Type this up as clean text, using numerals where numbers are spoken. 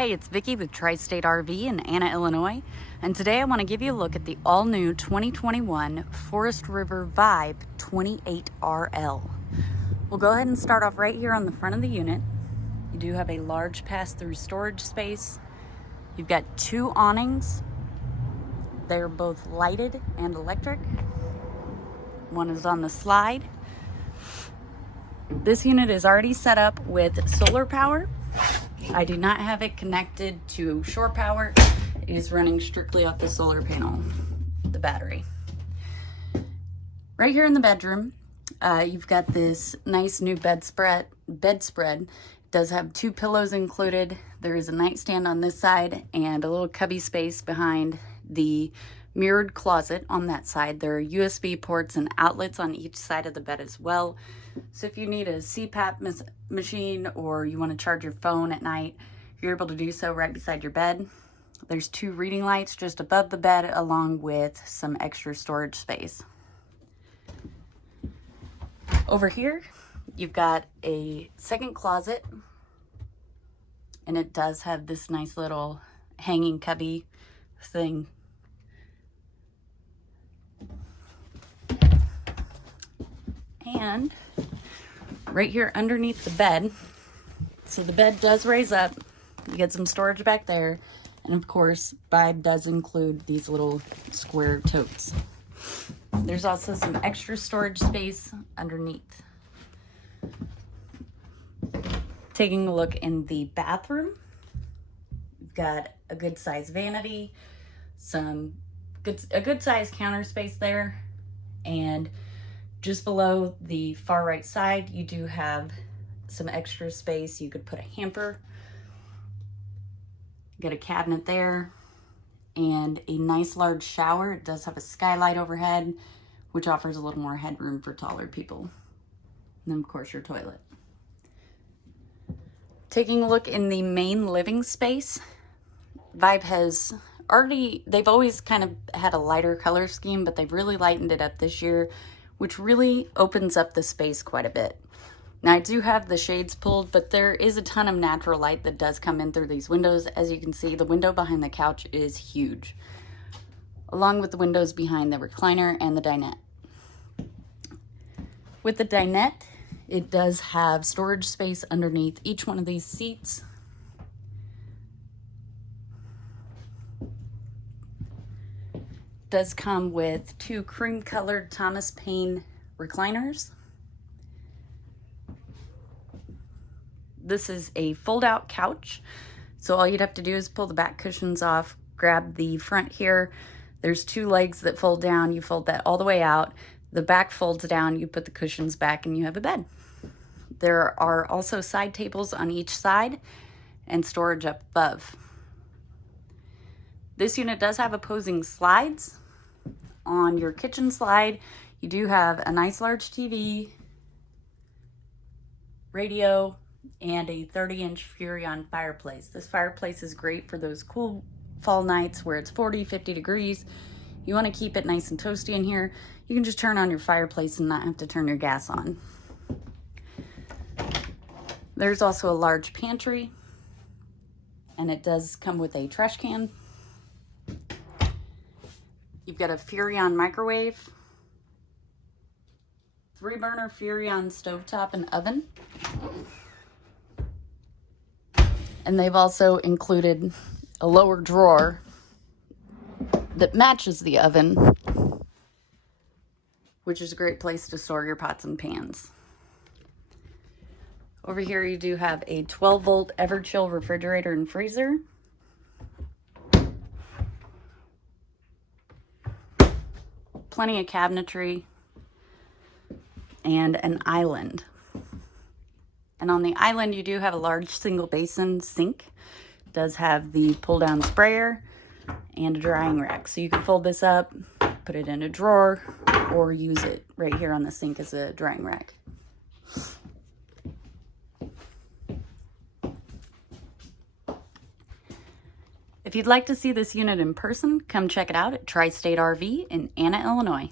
Hey, it's Vicki with Tri-State RV in Anna, Illinois, and today I want to give you a look at the all-new 2021 Forest River Vibe 28RL. We'll go ahead and start off right here on the front of the unit. You do have a large pass-through storage space. You've got two awnings. They're both lighted and electric. One is on the slide. This unit is already set up with solar power. I do not have it connected to shore power. It is running strictly off the solar panel, the battery. Right here in the bedroom, you've got this nice new bedspread. It does have two pillows included. There is a nightstand on this side and a little cubby space behind the mirrored closet on that side. There are USB ports and outlets on each side of the bed as well. So if you need a CPAP machine or you want to charge your phone at night, you're able to do so right beside your bed. There's two reading lights just above the bed along with some extra storage space. Over here, you've got a second closet, and it does have this nice little hanging cubby thing. And right here underneath the bed, so the bed does raise up, you get some storage back there, and of course Vibe does include these little square totes. There's also some extra storage space underneath. Taking a look in the bathroom, you've got a good size vanity, a good size counter space there, and just below the far right side, you do have some extra space. You could put a hamper, get a cabinet there, and a nice large shower. It does have a skylight overhead, which offers a little more headroom for taller people. And then of course your toilet. Taking a look in the main living space, Vibe has they've always kind of had a lighter color scheme, but they've really lightened it up this year, which really opens up the space quite a bit. Now I do have the shades pulled, but there is a ton of natural light that does come in through these windows. As you can see, the window behind the couch is huge, along with the windows behind the recliner and the dinette. With the dinette, it does have storage space underneath each one of these seats. Does come with two cream colored Thomas Paine recliners. This is a fold out couch. So all you'd have to do is pull the back cushions off, grab the front here. There's two legs that fold down. You fold that all the way out. The back folds down, you put the cushions back, and you have a bed. There are also side tables on each side and storage up above. This unit does have opposing slides. On your kitchen slide, you do have a nice large TV, radio, and a 30-inch Furrion fireplace. This fireplace is great for those cool fall nights where it's 40, 50 degrees. You want to keep it nice and toasty in here. You can just turn on your fireplace and not have to turn your gas on. There's also a large pantry, and it does come with a trash can. You've got a Furrion microwave, 3-burner Furrion stovetop and oven. And they've also included a lower drawer that matches the oven, which is a great place to store your pots and pans. Over here you do have a 12-volt Everchill refrigerator and freezer. Plenty of cabinetry, and an island. And on the island, you do have a large single basin sink. It does have the pull-down sprayer and a drying rack. So you can fold this up, put it in a drawer, or use it right here on the sink as a drying rack. If you'd like to see this unit in person, come check it out at Tri-State RV in Anna, Illinois.